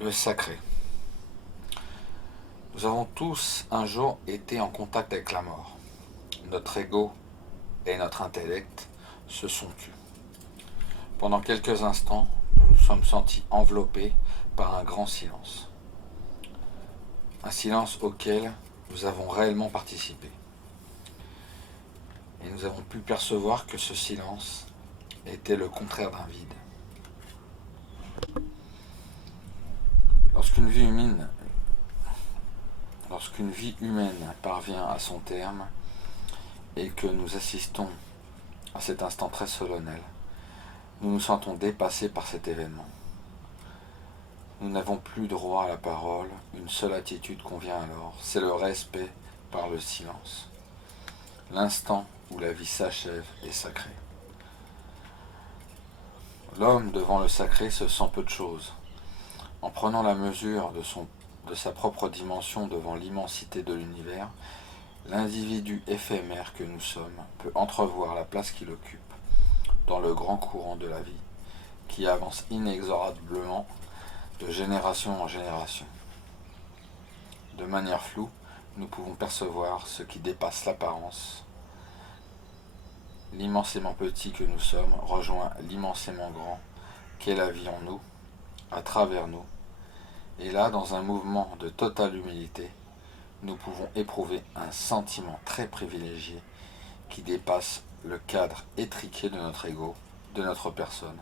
Le sacré. Nous avons tous un jour été en contact avec la mort. Notre ego et notre intellect se sont tus. Pendant quelques instants, nous nous sommes sentis enveloppés par un grand silence. Un silence auquel nous avons réellement participé. Et nous avons pu percevoir que ce silence était le contraire d'un vide. Lorsqu'une vie humaine parvient à son terme et que nous assistons à cet instant très solennel, nous nous sentons dépassés par cet événement. Nous n'avons plus droit à la parole, une seule attitude convient alors, c'est le respect par le silence. L'instant où la vie s'achève est sacré. L'homme devant le sacré se sent peu de choses. En prenant la mesure de sa propre dimension devant l'immensité de l'univers, l'individu éphémère que nous sommes peut entrevoir la place qu'il occupe dans le grand courant de la vie, qui avance inexorablement de génération en génération. De manière floue, nous pouvons percevoir ce qui dépasse l'apparence. L'immensément petit que nous sommes rejoint l'immensément grand qu'est la vie en nous, à travers nous, et là, dans un mouvement de totale humilité, nous pouvons éprouver un sentiment très privilégié qui dépasse le cadre étriqué de notre ego, de notre personne,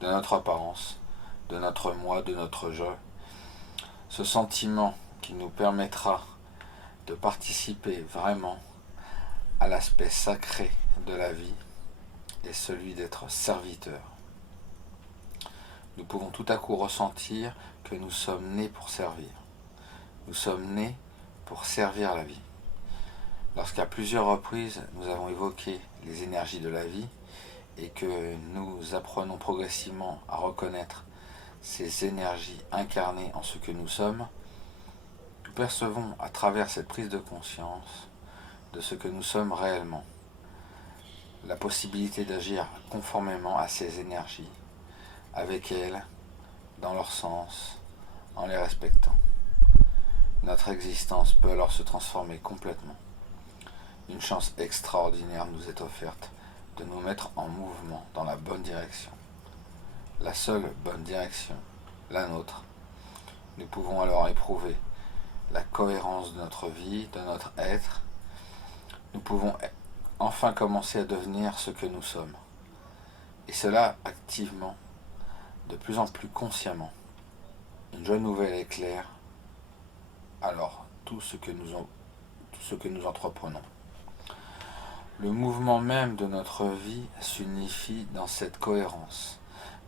de notre apparence, de notre moi, de notre je. Ce sentiment qui nous permettra de participer vraiment à l'aspect sacré de la vie est celui d'être serviteur. Nous pouvons tout à coup ressentir que nous sommes nés pour servir. Nous sommes nés pour servir la vie. Lorsqu'à plusieurs reprises nous avons évoqué les énergies de la vie et que nous apprenons progressivement à reconnaître ces énergies incarnées en ce que nous sommes, nous percevons à travers cette prise de conscience de ce que nous sommes réellement, la possibilité d'agir conformément à ces énergies, avec elles, dans leur sens, en les respectant. Notre existence peut alors se transformer complètement. Une chance extraordinaire nous est offerte de nous mettre en mouvement dans la bonne direction. La seule bonne direction, la nôtre. Nous pouvons alors éprouver la cohérence de notre vie, de notre être. Nous pouvons enfin commencer à devenir ce que nous sommes. Et cela activement, de plus en plus consciemment. Une joie nouvelle éclaire alors tout ce que nous entreprenons. Le mouvement même de notre vie s'unifie dans cette cohérence,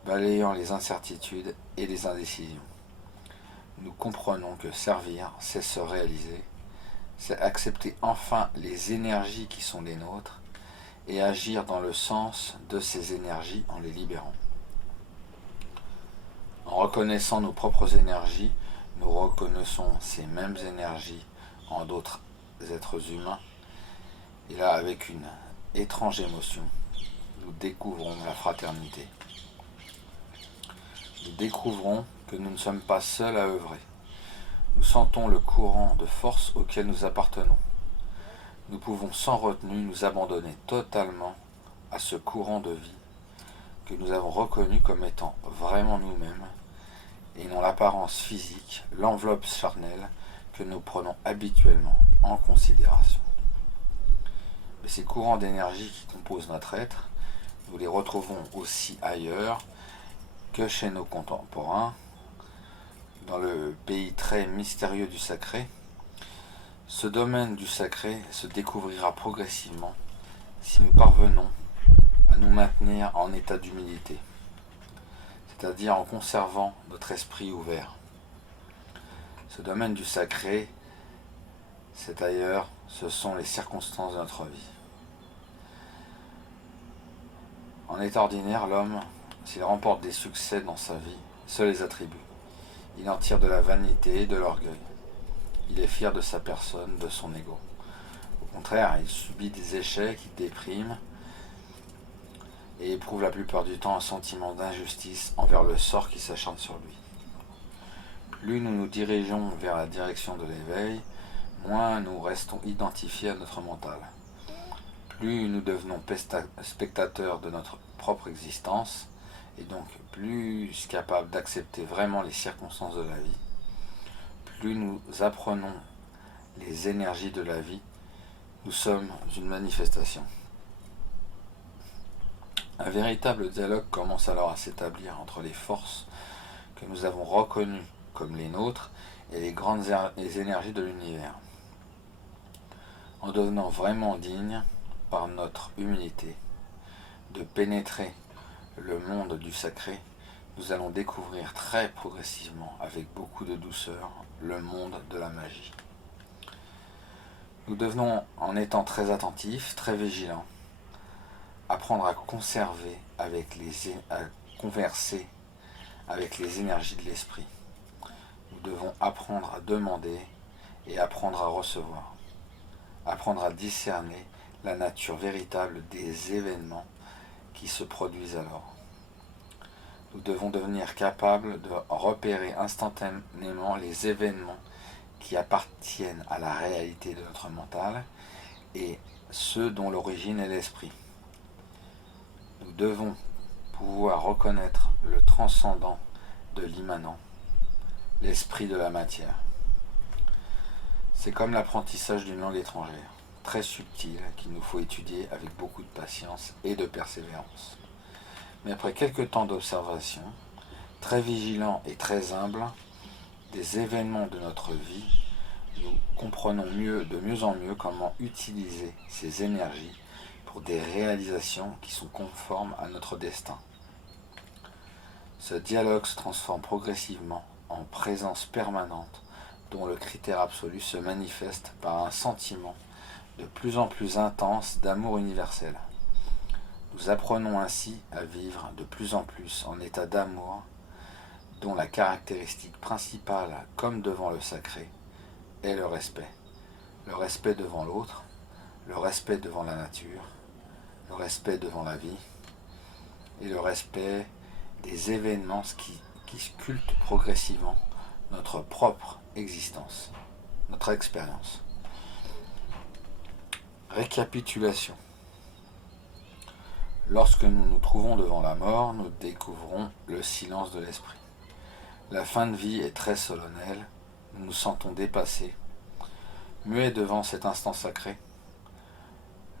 balayant les incertitudes et les indécisions. Nous comprenons que servir, c'est se réaliser, c'est accepter enfin les énergies qui sont les nôtres et agir dans le sens de ces énergies en les libérant. En reconnaissant nos propres énergies, nous reconnaissons ces mêmes énergies en d'autres êtres humains. Et là, avec une étrange émotion, nous découvrons la fraternité. Nous découvrons que nous ne sommes pas seuls à œuvrer. Nous sentons le courant de force auquel nous appartenons. Nous pouvons sans retenue nous abandonner totalement à ce courant de vie que nous avons reconnu comme étant vraiment nous-mêmes et non l'apparence physique, l'enveloppe charnelle que nous prenons habituellement en considération. Mais ces courants d'énergie qui composent notre être, nous les retrouvons aussi ailleurs que chez nos contemporains, dans le pays très mystérieux du sacré. Ce domaine du sacré se découvrira progressivement si nous parvenons à nous maintenir en état d'humilité, c'est-à-dire en conservant notre esprit ouvert. Ce domaine du sacré, c'est ailleurs, ce sont les circonstances de notre vie. En état ordinaire, l'homme, s'il remporte des succès dans sa vie, se les attribue. Il en tire de la vanité et de l'orgueil. Il est fier de sa personne, de son ego. Au contraire, il subit des échecs, il déprime et éprouve la plupart du temps un sentiment d'injustice envers le sort qui s'acharne sur lui. Plus nous nous dirigeons vers la direction de l'éveil, moins nous restons identifiés à notre mental. Plus nous devenons spectateurs de notre propre existence, et donc plus capables d'accepter vraiment les circonstances de la vie, plus nous apprenons les énergies de la vie, nous sommes une manifestation. Un véritable dialogue commence alors à s'établir entre les forces que nous avons reconnues comme les nôtres et les grandes énergies de l'univers. En devenant vraiment dignes, par notre humilité, de pénétrer le monde du sacré, nous allons découvrir très progressivement, avec beaucoup de douceur, le monde de la magie. Nous devenons, en étant très attentifs, très vigilants, apprendre à conserver à converser avec les énergies de l'esprit. Nous devons apprendre à demander et apprendre à recevoir. Apprendre à discerner la nature véritable des événements qui se produisent alors. Nous devons devenir capables de repérer instantanément les événements qui appartiennent à la réalité de notre mental et ceux dont l'origine est l'esprit. Nous devons pouvoir reconnaître le transcendant de l'immanent, l'esprit de la matière. C'est comme l'apprentissage d'une langue étrangère, très subtile, qu'il nous faut étudier avec beaucoup de patience et de persévérance. Mais après quelques temps d'observation, très vigilant et très humble, des événements de notre vie, nous comprenons de mieux en mieux comment utiliser ces énergies pour des réalisations qui sont conformes à notre destin. Ce dialogue se transforme progressivement en présence permanente dont le critère absolu se manifeste par un sentiment de plus en plus intense d'amour universel. Nous apprenons ainsi à vivre de plus en plus en état d'amour dont la caractéristique principale, comme devant le sacré, est le respect. Le respect devant l'autre, le respect devant la nature, le respect devant la vie et le respect des événements qui sculptent progressivement notre propre existence, notre expérience. Récapitulation. Lorsque nous nous trouvons devant la mort, nous découvrons le silence de l'esprit. La fin de vie est très solennelle, nous nous sentons dépassés, muets devant cet instant sacré.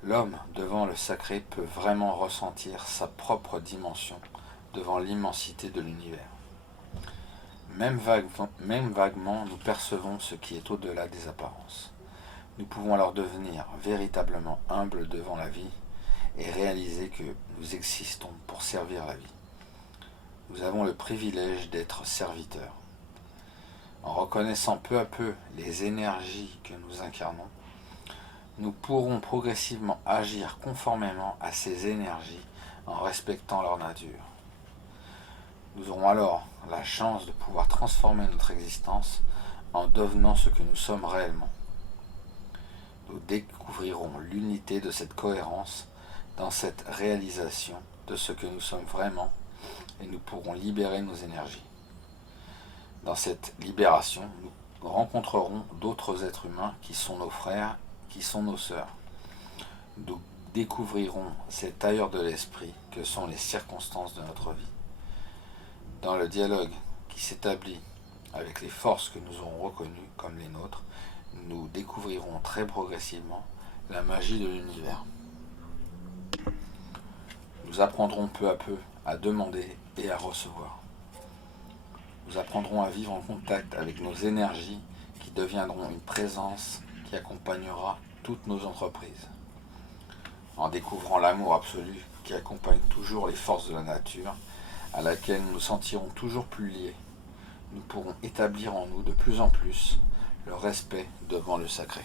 L'homme devant le sacré peut vraiment ressentir sa propre dimension devant l'immensité de l'univers. Même vaguement, nous percevons ce qui est au-delà des apparences. Nous pouvons alors devenir véritablement humbles devant la vie et réaliser que nous existons pour servir la vie. Nous avons le privilège d'être serviteurs. En reconnaissant peu à peu les énergies que nous incarnons, nous pourrons progressivement agir conformément à ces énergies en respectant leur nature. Nous aurons alors la chance de pouvoir transformer notre existence en devenant ce que nous sommes réellement. Nous découvrirons l'unité de cette cohérence dans cette réalisation de ce que nous sommes vraiment et nous pourrons libérer nos énergies. Dans cette libération, nous rencontrerons d'autres êtres humains qui sont nos frères, qui sont nos sœurs. Nous découvrirons cet ailleurs de l'esprit que sont les circonstances de notre vie. Dans le dialogue qui s'établit avec les forces que nous aurons reconnues comme les nôtres, nous découvrirons très progressivement la magie de l'univers. Nous apprendrons peu à peu à demander et à recevoir. Nous apprendrons à vivre en contact avec nos énergies qui deviendront une présence qui accompagnera toutes nos entreprises. En découvrant l'amour absolu qui accompagne toujours les forces de la nature, à laquelle nous nous sentirons toujours plus liés, nous pourrons établir en nous de plus en plus le respect devant le sacré.